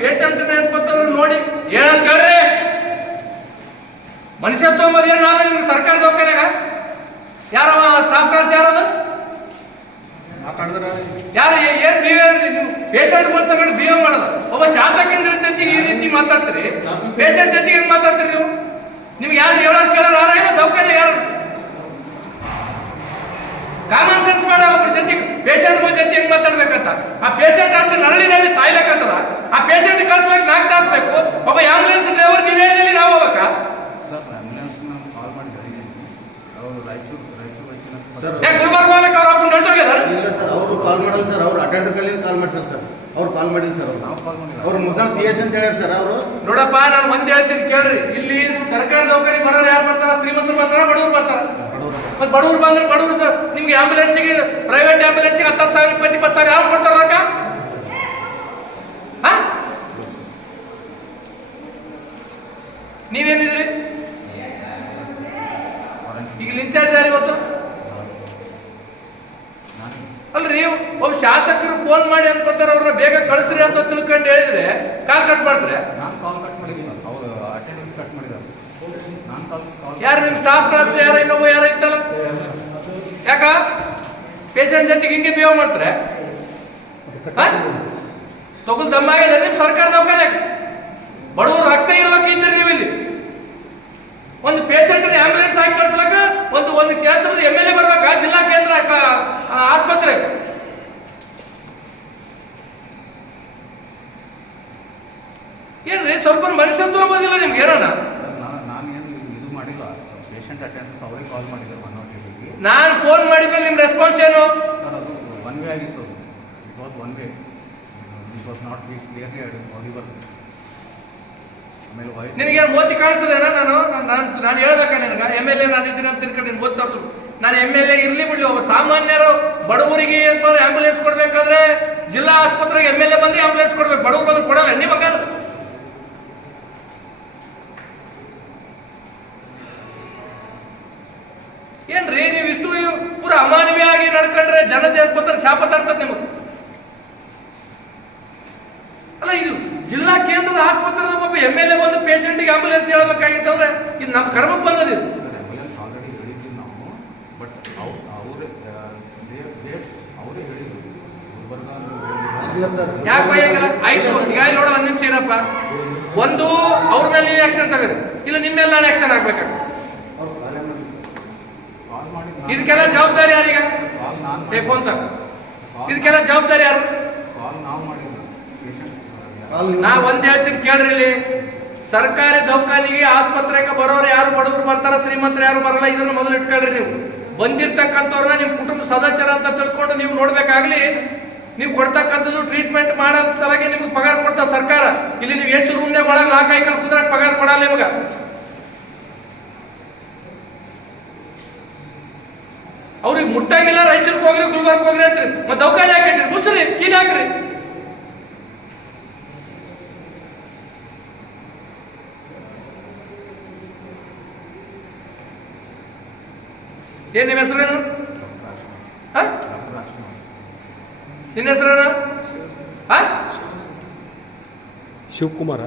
Patient ಏನ್ಕೊತಾರ ನೋಡಿ ಹೇಳಕ್ ಕೇಳ್ರಿ ಮನುಷ್ಯ ತೊಗೊಂಬೋದು ಏನು ನಾನು ನಿಮ್ಗೆ ಸರ್ಕಾರ ದವಾಖಾನ್ಯಾಗ ಯಾರವ ಸ್ಟಾಫ್ ನರ್ಸ್ ಯಾರದು? ಯಾರು ಏನ್ ಬಿಹೇವ್ ಪೇಷಂಟ್ ಮೋಸ ಮಾಡಿ ಬಿಹೇವ್ ಮಾಡೋದು. ಒಬ್ಬ ಶಾಸಕನ ಜೊತೆಗೆ ಈ ರೀತಿ ಮಾತಾಡ್ತೀರಿ. ಪೇಷಂಟ್ ಜೊತೆಗೆ ಹೆಂಗ್ ಮಾತಾಡ್ತೀರಿ ನೀವು? ನಿಮ್ಗೆ ಯಾರು ಹೇಳೋದು ಕೇಳೋರು ಯಾರ? ದವಾಖಾನೆ ಯಾರು ಕಾಮನ್ ಸೆನ್ಸ್ ಮಾಡ ಒಬ್ಬರ ಜೊತೆಗೆ ಪೇಷಂಟ್ಗಳ ಜೊತೆ ಹೆಂಗ್ ಮಾತಾಡ್ಬೇಕಂತ ಆ ಪೇಷಂಟ್ ಅಷ್ಟು ನರಳಿ ನರಳಿ ಸಾಯ್ಲಕ್ಕತ್ತದ ಆ ಪೇಷಂಟ್ ಕಳ್ಸಕ್ ನಾಲ್ಕು ತಾಸು ಬೇಕು ಒಬ್ಬ ಆಂಬುಲೆನ್ಸ್ ಡ್ರೈವರ್ ನೀವು ಹೇಳಿದಲ್ಲಿ ನಾವು ಹೋಗ್ಬೇಕಾ ಸರ್ ಆ್ಯಂಬುಲೆನ್ಸ್ ನಾನು ಕಾಲ್ ಮಾಡಿ ಹೇಳಿದ್ದೀನಿ ಅವರು ರಾಯಚೂರು ರಾಯಚೂರು ವೈದ್ಯನಾಥ ಸರ್ ಯಾಕೆ ಗುಲ್ಬರ್ಗ ಅವ್ರ ಅಪ್ಪನ ಗಂಟೋಗ್ಯದಾರ ಇಲ್ಲ ಸರ್ ಅವರು ಕಾಲ್ ಮಾಡಲ್ಲ ಸರ್ ಅವ್ರು ಅಟೆಂಡರ್ ಕೈಲಿ ಕಾಲ್ ಮಾಡ್ತಾರೆ ಸರ್. ಅವ್ರು ಕಾಲ್ ಮಾಡಿಲ್ಲ ಸರ್ ಅವರು. ಅವ್ರು ಮುದ್ದಾಲ್ ಪಿ ಎಸ್ ಅಂತ ಹೇಳ್ಯಾರ ಸರ್ ಅವರು. ನೋಡಪ್ಪ ನಾನು ಒಂದ್ ಹೇಳ್ತೀನಿ ಕೇಳ್ರಿ. ಇಲ್ಲಿ ಸರ್ಕಾರಿ ನೌಕರಿ ಬರೋರು ಯಾರು ಬರ್ತಾರ? ಶ್ರೀಮಂತರು ಬರ್ತಾರ ಬಡವ್ರು ಬರ್ತಾರ? ಮತ್ತೆ ಬಡವ್ರು ಬಂದ್ರೆ ಬಡವರು ನಿಮ್ಗೆ ಆಂಬುಲೆನ್ಸ್ಗೆ ಪ್ರೈವೇಟ್ ಆಂಬುಲೆನ್ಸ್ಗೆ ಹತ್ತು ಸಾವಿರ ಇಪ್ಪತ್ತು ಇಪ್ಪತ್ತು ಸಾವಿರ ಯಾರು ಕೊಡ್ತಾರ ರೊಕ್ಕ ಹಾ ನೀವೇನಿದ್ರಿ ಈಗ ಇನ್ಚಾರ್ಜ್ ಯಾರು ಇವತ್ತು ನಾನು ಅಲ್ರಿ ಒಬ್ಬ ಶಾಸಕರು ಫೋನ್ ಮಾಡಿ ಅನ್ಕೋತಾರ ಅವ್ರನ್ನ ಬೇಗ ಕಳಿಸ್ರಿ ಅಂತ ತಿಳ್ಕೊಂಡು ಹೇಳಿದ್ರೆ ಕಾಲ್ ಕಟ್ ಮಾಡಿದ್ರೆ ಯಾರು ನಿಮ್ ಸ್ಟಾಫ್ ನರ್ಸ್ ಯಾರ ಇನ್ನೊಬ್ಬ ಯಾರ ಇತ್ತಲ್ಲ? ಯಾಕ? ಪೇಷಂಟ್ ಜೊತೆಗೆ ಹಿಂಗೆ ಬಿಹೇವ್ ಮಾಡ್ತಾರೆ. ತಗೊಲ್ ದಮ್ಮಾಗಿದೆ ನಿಮ್ ಸರ್ಕಾರ ನೌಕರಿ ಬಡವರು ರಕ್ತ ಇರೋಕೆ ಇದ್ರಿ ನೀವು ಇಲ್ಲಿ ಒಂದು ಪೇಷಂಟ್ ಆಂಬುಲೆನ್ಸ್ ಹಾಕಿ ಕಳ್ಸ್ಲಕ್ಕ ಒಂದು ಒಂದು ಕ್ಷೇತ್ರದ ಎಂ ಎಲ್ ಎ ಬರ್ಬೇಕಾ ಜಿಲ್ಲಾ ಕೇಂದ್ರ ಕ- ಆ, ಆಸ್ಪತ್ರೆ ಏನ್ರಿ ಸ್ವಲ್ಪ ಮನುಷ್ಯತ್ವ ಏನು ಇದು ಮಾಡಿಲ್ಲ ಪೇಷಂಟ್ ಅವರಿಗೆ ಕಾಲ್ ಮಾಡಿದ್ರು ಒನ್ ನಾನು ಫೋನ್ ಮಾಡಿದ್ಮೇಲೆ ನಿಮ್ ರೆಸ್ಪಾನ್ಸ್ ಏನು ಒನ್ ವೇ ಆಗಿತ್ತು ಒನ್ ವೇ ಬಿ ನಿನಗೆ ಮೋತಿ ಕಾಣ್ತದೇನ ನಾನು? ನಾನು ನಾನು ಹೇಳ್ಬೇಕಾ ನಿನಗ? ಎಂ ಎಲ್ ಎ ನಾನು ಇದ್ದೀನಿ ಅಂತ ತಿಳ್ಕೊಂಡು ನಿನ್ಗೆ ಓದ್ ನಾನು ಎಂ ಎಲ್ ಎ ಇರ್ಲಿ ಬಿಡ್ಲಿ, ಒಬ್ಬ ಸಾಮಾನ್ಯರು ಬಡವರಿಗೆ ಏನಪ್ಪ ಆಂಬುಲೆನ್ಸ್ ಕೊಡ್ಬೇಕಾದ್ರೆ ಜಿಲ್ಲಾ ಆಸ್ಪತ್ರೆಗೆ ಎಂ ಎಲ್ ಎ ಬಂದು ಆಂಬುಲೆನ್ಸ್ ಕೊಡ್ಬೇಕು. ಬಡವರು ಬಂದು ಕೊಡಲ್ಲ. ನೀವು ಏನ್ರಿ ನೀವು ಇಷ್ಟು ಪೂರ ಅಮಾನವೀಯವಾಗಿ ನಡ್ಕೊಂಡ್ರೆ ಜನದ ಏನ್ಪತ್ರ ಶಾಪ ತರ್ತದೆ ನಿಮಗೆ? ಅಲ್ಲ ಇದು ಜಿಲ್ಲಾ ಕೇಂದ್ರದ ಆಸ್ಪತ್ರೆ ಒಬ್ಬ ಎಂ ಎಲ್ ಎ ಬಂದು ಪೇಷಂಟ್ಗೆ ಆಂಬುಲೆನ್ಸ್ ಹೇಳಬೇಕಾಗಿತ್ತು ಅಂದ್ರೆ ಇದು ನಮ್ಮ ಕರ್ಮಕ್ಕೆ ಬಂದದ ಇದು. ಯಾಕೆ ಬೈಯಂಗಿಲ್ಲ ಆಯ್ತು ಈಗ ಇಲ್ಲಿ ನೋಡ ಒಂದ್ ನಿಮಿಷ ಇರಪ್ಪ. ಒಂದು ಅವ್ರ ಮೇಲೆ ನೀವು ಆಕ್ಷನ್ ತಗೋರಿ. ಇಲ್ಲ ನಿಮ್ಮೆಲ್ಲ ಮೇಲೆ ನಾನು ಆಕ್ಷನ್ ಆಗ್ಬೇಕಾಗ ಅವ್ರು ಕಾಲೇ ಮಾಡಿ ಕಾಲ್ ಮಾಡಿ ಇದಕ್ಕೆಲ್ಲ ಜವಾಬ್ದಾರಿ ಯಾರೀಗ? ಏ ಫೋನ್ ತಗ. ಇದಕ್ಕೆಲ್ಲ ಜವಾಬ್ದಾರಿ ಯಾರು? ನಾ ಒಂದ್ ಹೇಳ್ತೀನಿ ಕೇಳ್ರಿ ಇಲ್ಲಿ. ಸರ್ಕಾರಿ ದವಾಖಾನಿಗೆ ಆಸ್ಪತ್ರೆಗೆ ಬರೋರು ಯಾರು ಬಡವರು ಬರ್ತಾರ, ಶ್ರೀಮಂತರು ಯಾರು ಬರಲ್ಲ, ಇದನ್ನು ಮೊದಲು ಇಟ್ಕೊಳ್ರಿ ನೀವು. ಬಂದಿರ್ತಕ್ಕಂಥವ್ರನ್ನ ನಿಮ್ಮ ಕುಟುಂಬ ಸದಸ್ಯರ ಅಂತ ತಿಳ್ಕೊಂಡು ನೀವು ನೋಡ್ಬೇಕಾಗ್ಲಿ, ನೀವು ಕೊಡ್ತಕ್ಕಂಥದ್ದು ಟ್ರೀಟ್ಮೆಂಟ್ ಮಾಡೋ ಸಲಗೆ ನಿಮ್ಗೆ ಪಗಾರ ಕೊಡ್ತಾ ಸರ್ಕಾರ. ಇಲ್ಲಿ ನೀವು ಎಷ್ಟು ರೂಮ್ನೇ ಒಳಗೆ ಲಾಕ್ ಹಾಕೊಂಡು ಕುದ್ರಾಗ ಪಗಾರ ಕೊಡಲ್ಲ ನಿಮ್ಗೆ. ಅವ್ರಿಗೆ ಮುಟ್ಟಂಗಿಲ್ಲ ರಾಯಚೂರ್ಗೆ ಹೋಗ್ರಿ ಗುಲ್ಬರ್ಗ್ ಹೋಗ್ರಿ ಅಂತ್ರಿ. ಮತ್ತೆ ದವಾಖಾನೆ ಹಾಕಿಟ್ರಿ, ಮುಚ್ಚರಿ, ಕೀಲಿ ಹಾಕ್ರಿ. ಏನ್ ನಿಮ್ಮ ಹೆಸರೇನು ನಿನ್ನ ಹೆಸರೇನು ಶಿವಕುಮಾರ.